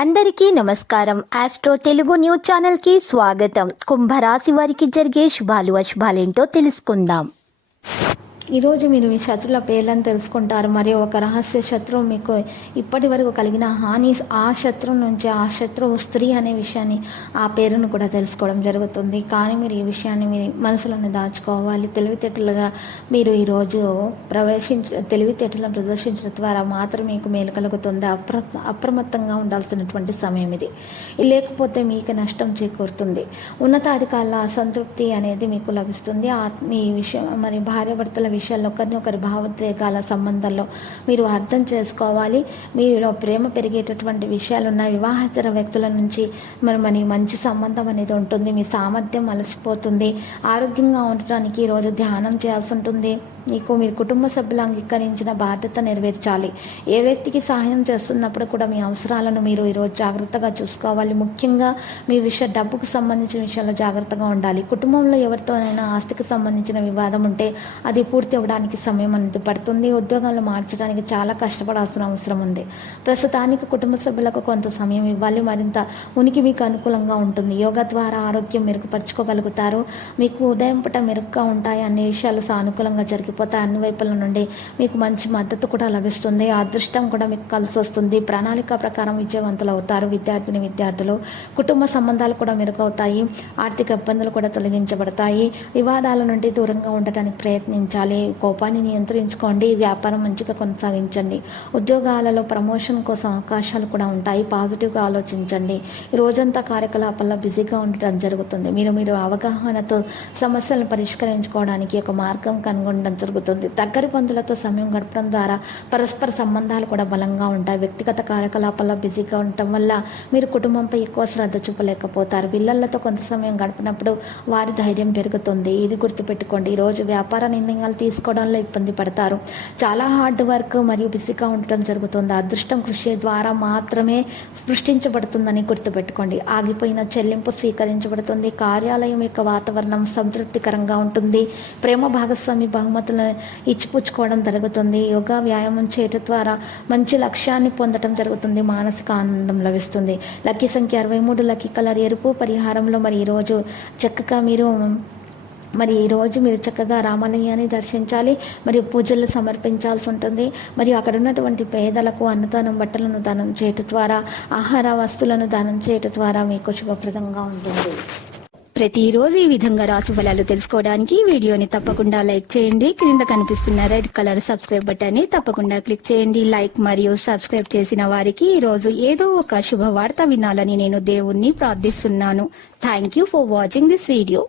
అందరికీ నమస్కారం. Astro Telugu news channel కి స్వాగతం. కుంభరాశి వారికి జరిగే శుభాలు అశుభాలేంటో తెలుసుకుందాం. ఈరోజు మీరు మీ శత్రుల పేర్లను తెలుసుకుంటారు. మరియు ఒక రహస్య శత్రువు మీకు ఇప్పటి వరకు కలిగిన హాని, ఆ శత్రువు నుంచి ఆ శత్రువు స్త్రీ అనే విషయాన్ని, ఆ పేరును కూడా తెలుసుకోవడం జరుగుతుంది. కానీ మీరు ఈ విషయాన్ని మీ మనసులోనే దాచుకోవాలి. తెలివితేటలుగా మీరు ఈరోజు తెలివితేటలను ప్రదర్శించడం ద్వారా మాత్రం మీకు మేలు కలుగుతుంది. అప్రమత్తంగా ఉండాల్సినటువంటి సమయం ఇది. లేకపోతే మీకు నష్టం చేకూరుతుంది. ఉన్నతాధికారుల అసంతృప్తి అనేది మీకు లభిస్తుంది. మీ విషయం మరి భార్యాభర్తల విషయాల్లో ఒకరి భావోద్వేగాల సంబంధాల్లో మీరు అర్థం చేసుకోవాలి. మీలో ప్రేమ పెరిగేటటువంటి విషయాలు ఉన్న వివాహేతర వ్యక్తుల నుంచి మరి మంచి సంబంధం అనేది ఉంటుంది. మీ సామర్థ్యం అలసిపోతుంది. ఆరోగ్యంగా ఉండటానికి ఈరోజు ధ్యానం చేయాల్సి ఉంటుంది. మీరు కుటుంబ సభ్యులు అంగీకరించిన బాధ్యత నెరవేర్చాలి. ఏ వ్యక్తికి సహాయం చేస్తున్నప్పుడు కూడా మీ అవసరాలను మీరు ఈరోజు జాగ్రత్తగా చూసుకోవాలి. ముఖ్యంగా మీ డబ్బుకు సంబంధించిన విషయాల్లో జాగ్రత్తగా ఉండాలి. కుటుంబంలో ఎవరితోనైనా ఆస్తికి సంబంధించిన వివాదం ఉంటే అది పూర్తి అవ్వడానికి సమయం అనేది పడుతుంది. ఉద్యోగాలు మార్చడానికి చాలా కష్టపడాల్సిన అవసరం ఉంది. ప్రస్తుతానికి కుటుంబ సభ్యులకు కొంత సమయం ఇవ్వాలి. మరింత ఉనికి మీకు అనుకూలంగా ఉంటుంది. యోగా ద్వారా ఆరోగ్యం మెరుగుపరుచుకోగలుగుతారు. మీకు ఉదయం పూట మెరుగ్గా ఉంటాయి. అన్ని విషయాలు సానుకూలంగా జరిగిపోతాయి. అన్ని వైపుల నుండి మీకు మంచి మద్దతు కూడా లభిస్తుంది. అదృష్టం కూడా మీకు కలిసి వస్తుంది. ప్రణాళిక ప్రకారం విజయవంతులు అవుతారు. విద్యార్థులు కుటుంబ సంబంధాలు కూడా మెరుగవుతాయి. ఆర్థిక ఇబ్బందులు కూడా తొలగించబడతాయి. వివాదాల నుండి దూరంగా ఉండటానికి ప్రయత్నించాలి. కోపాన్ని నియంత్రించుకోండి. వ్యాపారం మంచిగా కొనసాగించండి. ఉద్యోగాలలో ప్రమోషన్ కోసం అవకాశాలు కూడా ఉంటాయి. పాజిటివ్గా ఆలోచించండి. ఈ రోజంతా కార్యకలాపాల్లో బిజీగా ఉండటం జరుగుతుంది. మీరు అవగాహనతో సమస్యలను పరిష్కరించుకోవడానికి ఒక మార్గం కనుగొనడం జరుగుతుంది. దగ్గరి బంధువులతో సమయం గడపడం ద్వారా పరస్పర సంబంధాలు కూడా బలంగా ఉంటాయి. వ్యక్తిగత కార్యకలాపాల్లో బిజీగా ఉండటం వల్ల మీరు కుటుంబంపై ఎక్కువ శ్రద్ధ చూపలేకపోతారు. పిల్లలతో కొంత సమయం గడిపినప్పుడు వారి ధైర్యం పెరుగుతుంది. ఇది గుర్తుపెట్టుకోండి. ఈరోజు వ్యాపార నిర్ణయాలు తీసుకోవడంలో ఇబ్బంది పడతారు. చాలా హార్డ్ వర్క్ మరియు బిజీగా ఉండటం జరుగుతుంది. అదృష్టం కృషి ద్వారా మాత్రమే సృష్టించబడుతుందని గుర్తుపెట్టుకోండి. ఆగిపోయిన చెల్లింపు స్వీకరించబడుతుంది. కార్యాలయం యొక్క వాతావరణం సంతృప్తికరంగా ఉంటుంది. ప్రేమ భాగస్వామి బహుమతులను ఇచ్చిపుచ్చుకోవడం జరుగుతుంది. యోగా వ్యాయామం చేయడం ద్వారా మంచి లక్ష్యాన్ని పొందడం జరుగుతుంది. మానసిక ఆనందం లభిస్తుంది. లక్కీ సంఖ్య 63, లక్కీ కలర్ ఎరుపు. పరిహారంలో ఈరోజు చక్కగా మీరు చక్కగా రామాలయాన్ని దర్శించాలి. మరియు పూజలు సమర్పించాల్సి ఉంటుంది. మరియు అక్కడ ఉన్నటువంటి పేదలకు అన్నదానం, బట్టలను దానం చేయటం ద్వారా, ఆహార వస్తువులను దానం చేయటం ద్వారా మీకు శుభప్రదంగా ఉంటుంది. ప్రతిరోజు ఈ విధంగా రాశి ఫలాలు తెలుసుకోవడానికి వీడియోని తప్పకుండా లైక్ చేయండి. క్రింద కనిపిస్తున్న రెడ్ కలర్ సబ్స్క్రైబ్ బటన్ ని తప్పకుండా క్లిక్ చేయండి. లైక్ మరియు సబ్స్క్రైబ్ చేసిన వారికి ఈ రోజు ఏదో ఒక శుభవార్త వినాలని నేను దేవుణ్ణి ప్రార్థిస్తున్నాను. Thank you for watching this video.